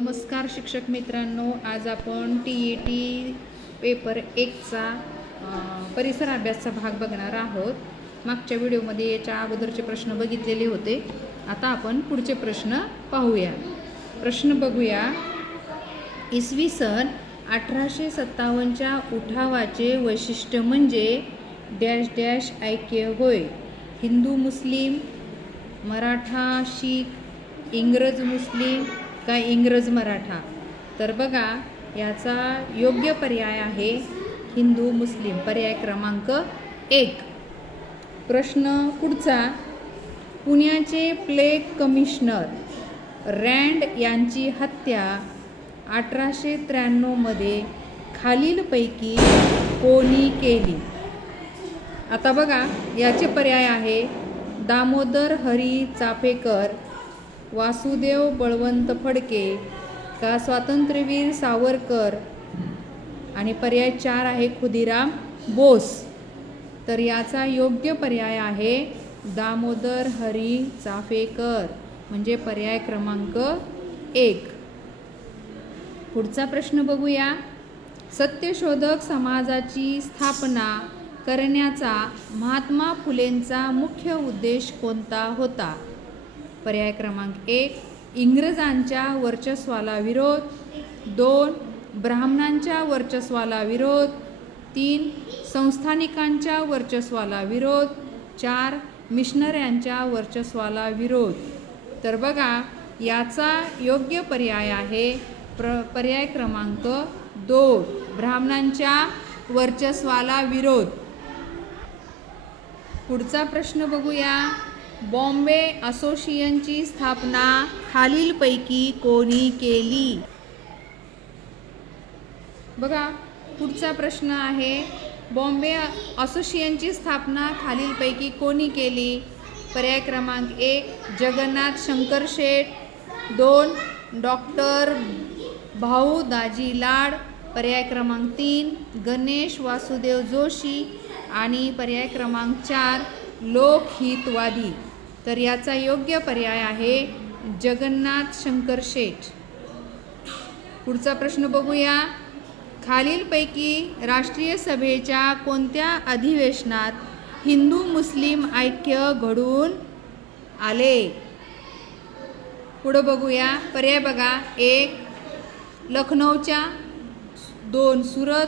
नमस्कार शिक्षक मित्रांनो आज आपण टी ई टी पेपर एकचा परिसर अभ्यासचा भाग बघणार आहोत. मागच्या व्हिडिओमध्ये याच्या अगोदरचे प्रश्न बघितलेले होते. आता आपण पुढचे प्रश्न पाहूया. प्रश्न बघूया. इसवी सन अठराशे सत्तावन्नच्या उठावाचे वैशिष्ट्य म्हणजे डॅश डॅश ऐक्य होय. हिंदू मुस्लिम मराठा शीख इंग्रज मुस्लिम का इंग्रज मराठा? तर बघा याचा योग्य पर्याय आहे हिंदू मुस्लिम. पर्याय क्रमांक एक. प्रश्न पुढचा. पुण्याचे प्लेग कमिशनर रँड यांची हत्या अठराशे त्र्याण्णवमध्ये खालीलपैकी कोणी केली? आता बघा याचे पर्याय आहे दामोदर हरी चाफेकर वासुदेव बळवंत फडके का स्वातंत्र्यवीर सावरकर आणि पर्याय चार आहे खुदिराम बोस. तर याचा योग्य पर्याय आहे दामोदर हरी चाफेकर म्हणजे पर्याय क्रमांक एक. पुढचा प्रश्न बघूया. सत्यशोधक समाजाची स्थापना करण्याचा महात्मा फुलेंचा मुख्य उद्देश कोणता होता? पर्याय क्रमांक एक इंग्रजांच्या वर्चस्वाला विरोध. दोन ब्राह्मणांच्या वर्चस्वाला विरोध. तीन संस्थानिकांच्या वर्चस्वाला विरोध. चार मिशनऱ्यांच्या वर्चस्वाला विरोध. तर बघा याचा योग्य पर्याय आहे प्र पर्याय क्रमांक दोन ब्राह्मणांच्या वर्चस्वाला विरोध. पुढचा प्रश्न बघूया. बॉम्बे असोसिएशनची स्थापना खालीलपैकी कोणी केली? बघा पुढचा प्रश्न आहे. बॉम्बे असोसिएशनची स्थापना खालीलपैकी कोणी केली? पर्याय क्रमांक एक जगन्नाथ शंकर शेठ. दोन डॉक्टर भाऊ दाजी लाड. पर्याय क्रमांक तीन गणेश वासुदेव जोशी. आणि पर्याय क्रमांक चार लोकहितवादी. तर याचा योग्य पर्याय आहे जगन्नाथ शंकर शेठ. पुढचा प्रश्न बघूया. खालीलपैकी राष्ट्रीय सभेच्या कोणत्या अधिवेशनात हिंदू मुस्लिम ऐक्य घडून आले? पुढं बघूया. पर्याय बघा. एक लखनौच्या दोन सुरत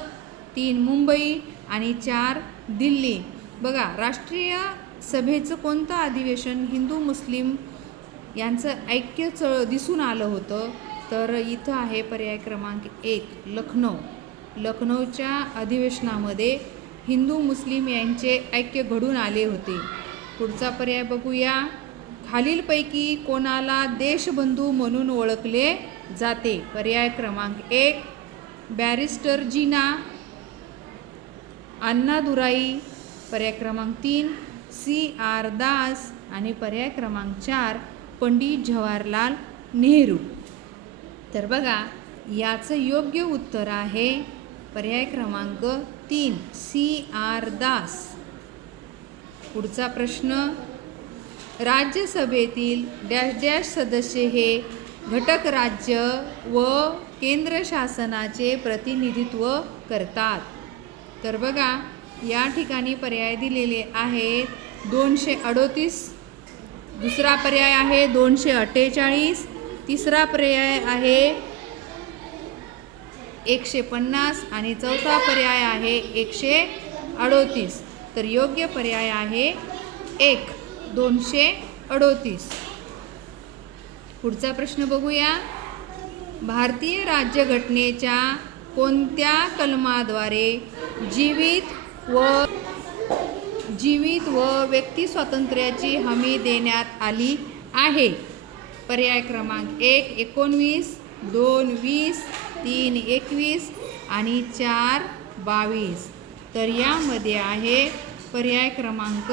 तीन मुंबई आणि चार दिल्ली. बघा राष्ट्रीय सभेचं कोणतं अधिवेशन हिंदू मुस्लिम यांचं ऐक्य च दिसून आलं होतं तर इथं आहे पर्याय क्रमांक एक लखनौ. लखनौच्या अधिवेशनामध्ये हिंदू मुस्लिम यांचे ऐक्य घडून आले होते. पुढचा पर्याय बघूया. खालीलपैकी कोणाला देशबंधू म्हणून ओळखले जाते? पर्याय क्रमांक एक बॅरिस्टर जीना अण्णादुराई. पर्याय क्रमांक तीन सी आर दास आणि पर्याय क्रमांक चार पंडित जवाहरलाल नेहरू. तर बघा याचं योग्य उत्तर आहे पर्याय क्रमांक तीन सी आर दास. पुढचा प्रश्न राज्यसभेतील डॅश डॅश सदस्य हे घटक राज्य व केंद्र शासनाचे प्रतिनिधित्व करतात. तर बघा या ठिकाणी पर्याय दिलेले आहेत. दोनशे अडोतीस. दुसरा पर्याय आहे दोनशे अठ्ठेचाळीस. तिसरा पर्याय आहे एकशे पन्नास आणि चौथा पर्याय आहे एकशे अडोतीस. तर योग्य पर्याय आहे एक दोनशे अडोतीस. पुढचा प्रश्न बघूया. भारतीय राज्यघटनेच्या कोणत्या कलमाद्वारे जीवित व जीवित व व्यक्ती स्वातंत्र्याची हमी देण्यात आली आहे. पर्याय क्रमांक एक एकोणवीस दोन वीस तीन एकवीस आणि चार बावीस. तर यामध्ये आहे पर्याय क्रमांक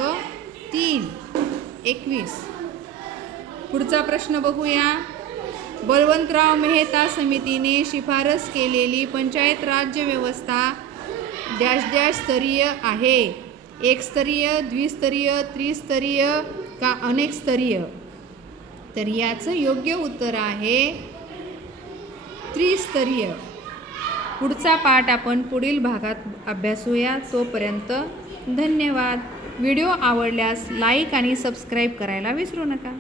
तीन एकवीस. पुढचा प्रश्न बघूया. बलवंतराव मेहता समितीने शिफारस केलेली पंचायत राज्य व्यवस्था डॅश डॅश स्तरीय आहे. एकस्तरीय द्विस्तरीय त्रिस्तरीय का अनेक स्तरीय तर याचं योग्य उत्तर आहे त्रिस्तरीय. पुढचा पाठ आपण पुढील भागात अभ्यासूया. तोपर्यंत धन्यवाद. व्हिडिओ आवडल्यास लाईक आणि सबस्क्राईब करायला विसरू नका.